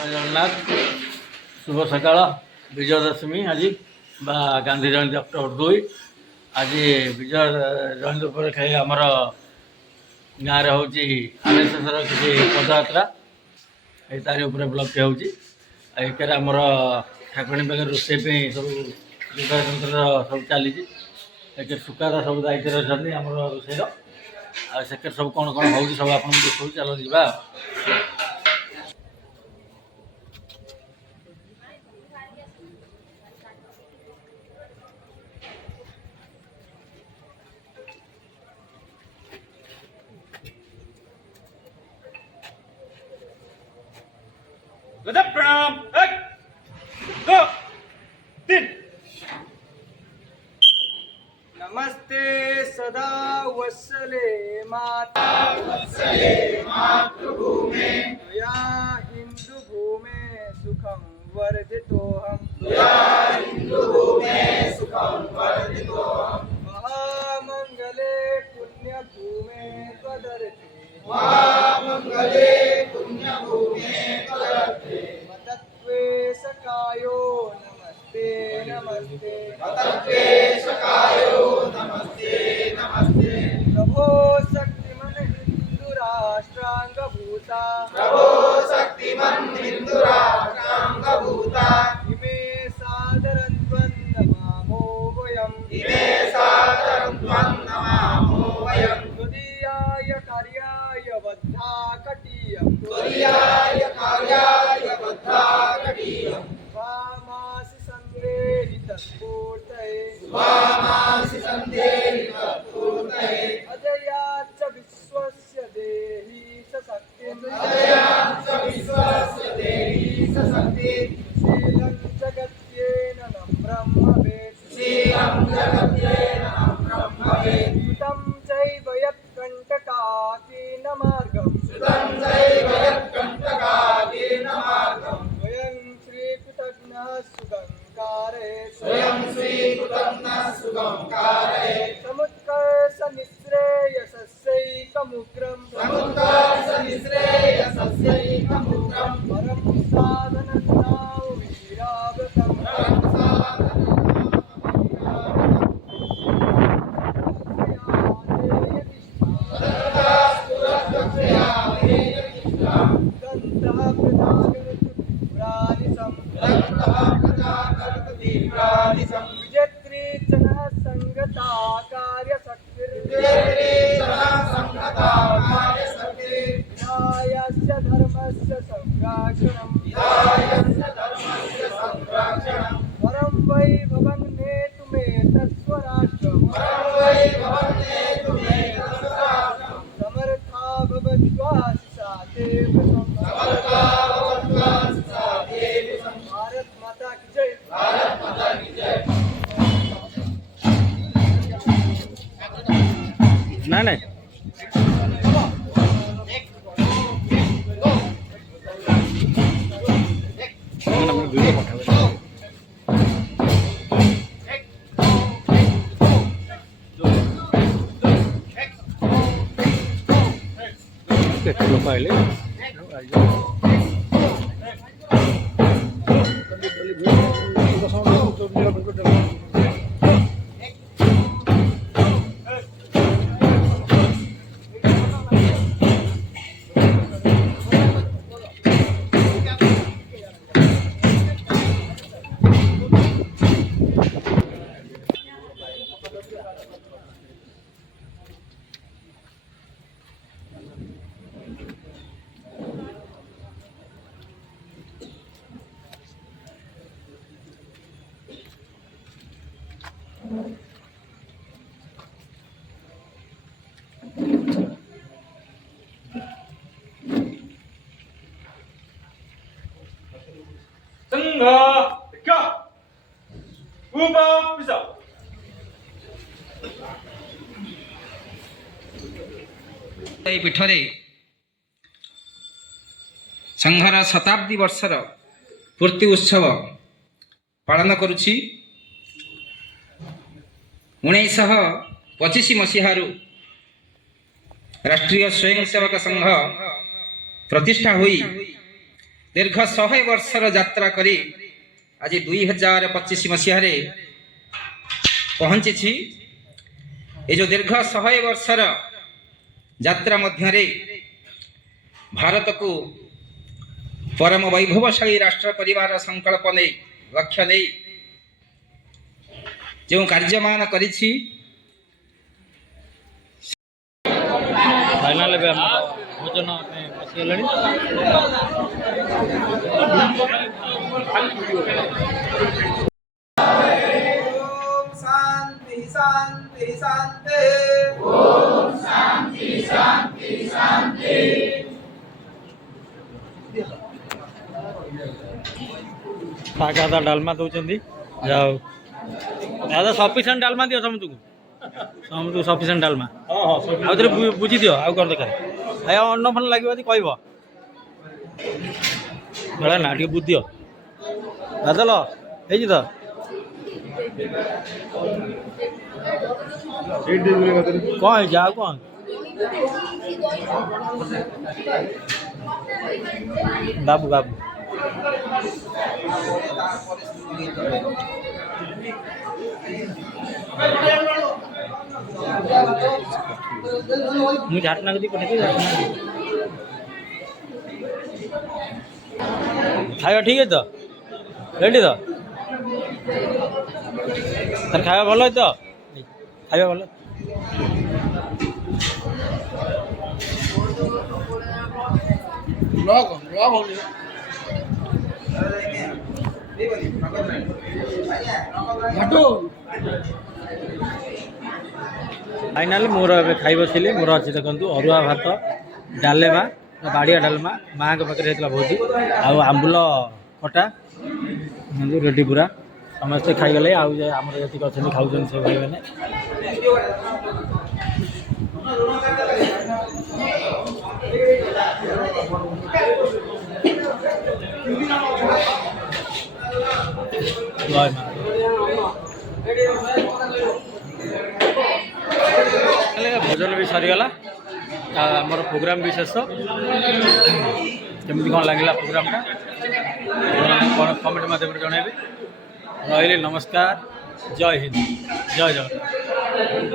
जगन्नाथ शुभ सकाळ विजय दशमी आज बा गांधी जयंती अक्टोबर 2 आज विजय जयंती पर खाई आमर गाँव हूँ आरएसएस किसी पदयात्रा तारी उपलब्धि होमर ठाकुराणी पाखे रोषे सब जोगाड़ तंत्र सब चली सुकारा सब दायित्व अच्छे आम रोषेर आके सब कौन कौन हो सब आप देखो चलो जा प्रणाम 1 2 3 नमस्ते सदा वत्सले मातृभूमे या हिंदू भूमे सुखं वर्धितोहम् महामंगले पुण्यभूमे त्वदर्थे मतत्वे सकायो नमस्ते प्रभो शक्तिमन हिंदू राष्ट्रांगभूता इमे सादरं नमामो वयम् त्वदीयाय कार्याय बद्धा कटीयम् वामासि सन्देहितस्फूर्तये अजयाच्च विश्वस्य देहि स शक्तिम् शीलं जगत्येन न ब्रह्मवेत् युतं चैव यत्कण्टकाकीन मार्गम् स्वयं श्रीकृतज्ञः सुगङ्कारे समुत्कर्ष निःश्रेयसस्यैकमुग्रम् परं साधनं नाम वीराव्रतम् विजत्री जनः संगता कार्यशक्तिर्विधायस्य धर्मस्य संरक्षणम् वरं वैभवं नेतुमेतत्स्वराष्ट्रम् समर्था भवत्वासिसा देवसं भारत माता की जय। ना नहीं पाइले संघ का उभा पिसा पीठरे संघर शताब्दी वर्षर पूर्ति उत्सव पालन करुछि 1925 मसीहारू राष्ट्रीय स्वयंसेवक संघ प्रतिष्ठा हुई दीर्घ 100 वर्षर यात्रा करी आज 2025 मसीह पहुंची। ये जो दीर्घ 100 वर्षर यात्रा मध्य भारत को परम वैभवशाली राष्ट्र परिवार संकल्प नहीं लक्ष्य नहीं जो कार्यमान करिछि फाइनल भोजन बसगले ओम शांति शांति शांति। ओम शांति शांति शांति। सादा डालमा दौरान जाओ दादा सफिसीयंट डालमा दियो समझ को सफिसीयंट डालमा आउे बुझी दियो आउ कौन दरकार भाई अन्न फन लगे कह बेला ना टे बुझ दियो दादा लो तो कौन है आउ कौन बाबू बाबू मुझे झाटना कदी पठे खाया ठीक है तो रेडी तो तार खाया भल है तो खाया भल फाइनाल मोर खाई बसली मोर अच्छी देखो अरुआ भात डालेमा बाड़िया डालमा माँ के पाखे होता भोजी आंबुल खटा रेडी पूरा समस्ते खाईगले आमर जी अच्छा खाऊ से भाई मैंने भोजन भी सरीगला आमर प्रोग्राम भी शेष केमती कौन लगे प्रोग्राम कमेंट मध्यम जनइबे रही नमस्कार जय हिंद जय जगन्नाथ।